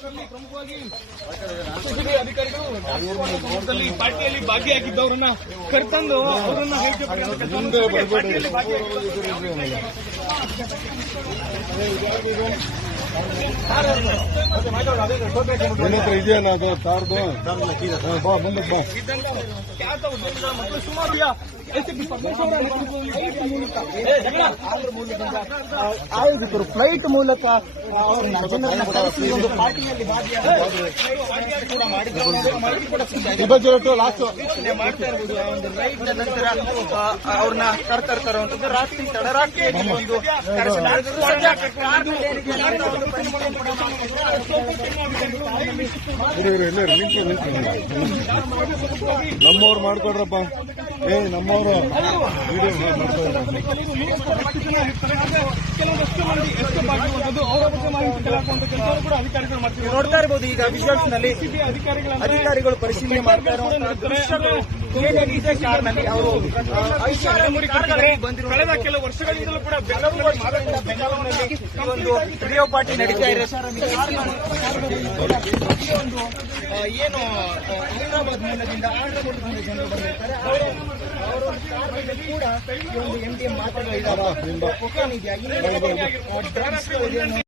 ಪ್ರಮುಖವಾಗಿ ಅಧಿಕಾರಿಗಳು ಪಾರ್ಟಿಯಲ್ಲಿ ಭಾಗಿಯಾಗಿದ್ದವರನ್ನ ಕರೆತಂದು ಅವರನ್ನ ಇದೆಯಾ ನಾವು ಕಾರ್ದು ಮುಂದಕ್ಕೆ ಬಾ ಖ್ಯಾತ ಉದ್ಯಮಿಗಳ ಮತ್ತು ಸುಮಾರು ಆಯೋಜಕರು ಫ್ಲೈಟ್ ಮೂಲಕ ಜನರನ್ನ ಕರೆಸಿ ಒಂದು ಪಾರ್ಟಿಯಲ್ಲಿ ಮಾಡ್ತಾ ಇರಬಹುದು. ಒಂದು ರೈಟ್ ನಂತರ ಅವ್ರನ್ನ ಕರ್ತಾ ಇರುವಂತದ್ದು ರಾತ್ರಿ ತಡರಾತ್ರಿಯಲ್ಲಿ ಒಂದು ನಮ್ಮವ್ರು ಮಾಡ್ಕೊಡ್ರಪ್ಪ. ನಮ್ಮವರು ಕೆಲವೊಂದಷ್ಟು ಮಂದಿ ಎಸ್ಕೇಪ್ ಆಗಿರುವಂತದ್ದು ಅವರ ಬಗ್ಗೆ ಮಾಹಿತಿ ಕಲಾಕುವಂತ ಕೆಲಸವನ್ನು ಕೂಡ ಅಧಿಕಾರಿಗಳು ಮಾಡ್ತಿದ್ದಾರೆ. ನೋಡ್ತಾ ಇರಬಹುದು ಈಗ ವಿಜುವಲ್ಸ್ ನಲ್ಲಿ ಅಧಿಕಾರಿಗಳು ಪರಿಶೀಲನೆ ಮಾಡ್ತಾ ಕಾರ್ನಲ್ಲಿ ಅವರು ಕಳೆದ ಕೆಲವು ವರ್ಷಗಳಿಂದಲೂ ಕೂಡ ಬೆಂಗಳೂರಿನಲ್ಲಿ ಒಂದು ರೇಡಿಯೋ ಪಾರ್ಟಿ ನಡೀತಾ ಇದೆ. ಒಂದು ಏನು ಹೈದರಾಬಾದ್ ಮೂಲದಿಂದ ಆಂಧ್ರಪ್ರದೇಶದಿಂದ ಜನರು ಬಂದಿರ್ತಾರೆ ಅವರ ಕೂಡ ಈ ಒಂದು MDMA ಮಾತ್ರೆಗಳಿದ್ದಾವೆ, ಕೊಕೇನ್ ಇದೆಯಾ,